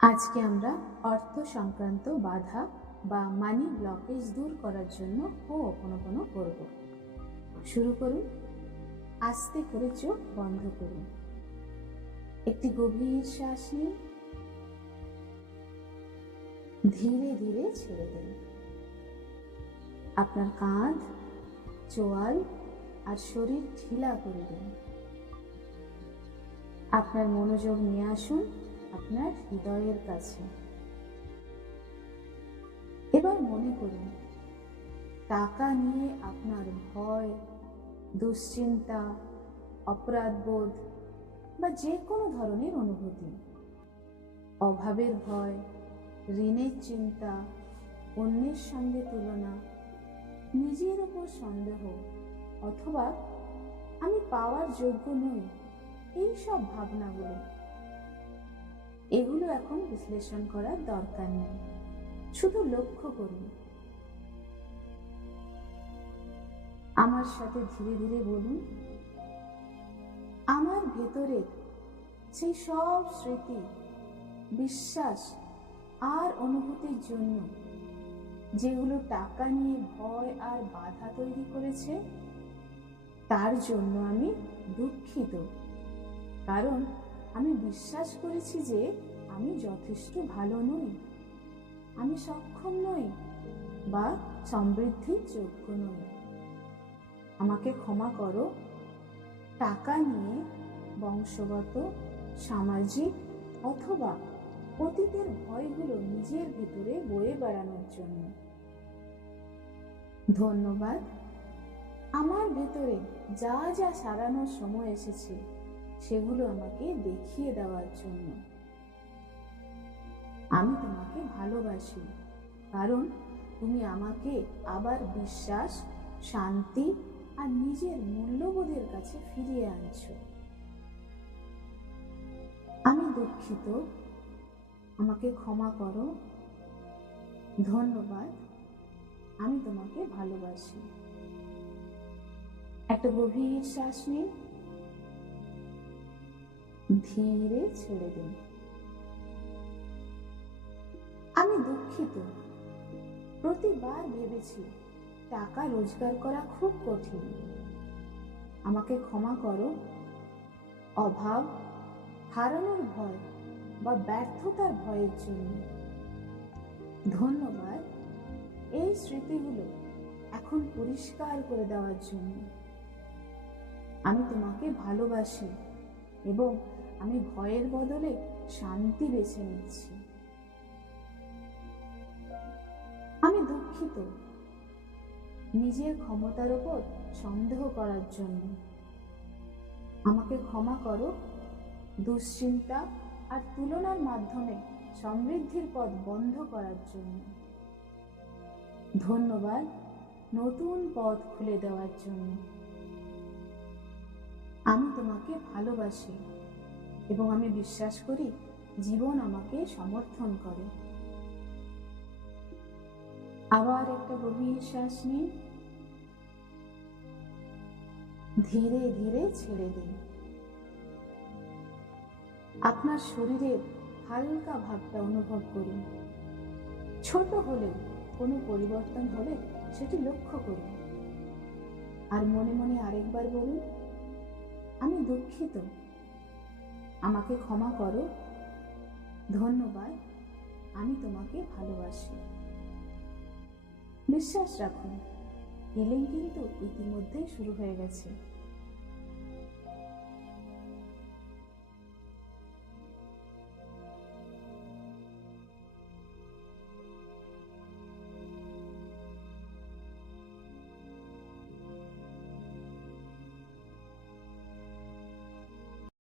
আজকে আমরা অর্থ সংক্রান্ত বাধা বা মানি ব্লকেজ দূর করার জন্য হো'ওপনোপনো করব। শুরু করুন। আস্তে করে চোখ বন্ধ করুন। একটি গভীর শ্বাস নিন, ধীরে ধীরে ছেড়ে দিন। আপনার কাঁধ, চোয়াল আর শরীর ঢিলা করে দিন। আপনার মনোযোগ নিয়ে আসুন আপনার হৃদয়ের কাছে। এবার মনে করুন, টাকা নিয়ে আপনার ভয়, দুশ্চিন্তা, অপরাধবোধ বা যে কোনো ধরনের অনুভূতি, অভাবের ভয়, ঋণের চিন্তা, অন্যের সঙ্গে তুলনা, নিজের উপর সন্দেহ অথবা আমি পাওয়ার যোগ্য নই, এই সব ভাবনাগুলো, এগুলো এখন বিশ্লেষণ করার দরকার নেই। শুধু লক্ষ্য করুন। আমার সাথে ধীরে ধীরে বলুন, আমার ভেতরের সেই সব স্মৃতি, বিশ্বাস আর অনুভূতির জন্য যেগুলো টাকা নিয়ে ভয় আর বাধা তৈরি করেছে, তার জন্য আমি দুঃখিত। কারণ আমি বিশ্বাস করেছি যে আমি যথেষ্ট ভালো নই, আমি সক্ষম নই বা সমৃদ্ধির যোগ্য নই। আমাকে ক্ষমা করো টাকা নিয়ে বংশগত, সামাজিক অথবা অতীতের ভয়গুলো নিজের ভেতরে বয়ে বেড়ানোর জন্য। ধন্যবাদ আমার ভেতরে যা যা সারানোর সময় এসেছে সেগুলো আমাকে দেখিয়ে দেওয়ার জন্য। আমি তোমাকে ভালোবাসি কারণ তুমি আমাকে আবার বিশ্বাস, শান্তি আর নিজের মূল্যবোধের কাছে ফিরিয়ে আনছো। আমি দুঃখিত, আমাকে ক্ষমা করো। ধন্যবাদ, আমি তোমাকে ভালোবাসি। একটা গভীর শ্বাস নিন, ধীরে ছেড়ে দিন। আমি দুঃখিত, প্রতিবার ভেবেছি টাকা রোজগার করা খুব কঠিন। আমাকে ক্ষমা করো অভাব, হারানোর ভয় বা ব্যর্থতার ভয়ের জন্য। ধন্যবাদ এই স্মৃতিগুলো এখন পরিষ্কার করে দেওয়ার জন্য। আমি তোমাকে ভালোবাসি এবং আমি ভয়ের বদলে শান্তি বেছে নিচ্ছি। আমি দুঃখিত নিজের ক্ষমতার উপর সন্দেহ করার জন্য। আমাকে ক্ষমা করো দুশ্চিন্তা আর তুলনার মাধ্যমে সমৃদ্ধির পথ বন্ধ করার জন্য। ধন্যবাদ নতুন পথ খুলে দেওয়ার জন্য। আমি তোমাকে ভালোবাসি এবং আমি বিশ্বাস করি জীবন আমাকে সমর্থন করে। আবার একটা গভীর শ্বাস নিন, ধীরে ধীরে ছেড়ে দিন। আপনার শরীরের হালকা ভাবটা অনুভব করুন। ছোট হলেও কোনো পরিবর্তন হলে সেটি লক্ষ্য করুন। আর মনে মনে আরেকবার বলুন, আমি দুঃখিত, আমাকে ক্ষমা করো। ধন্যবাদ, আমি তোমাকে ভালোবাসি। বিশ্বাস রাখুন, হিলিং কিন্তু ইতিমধ্যেই শুরু হয়ে গেছে।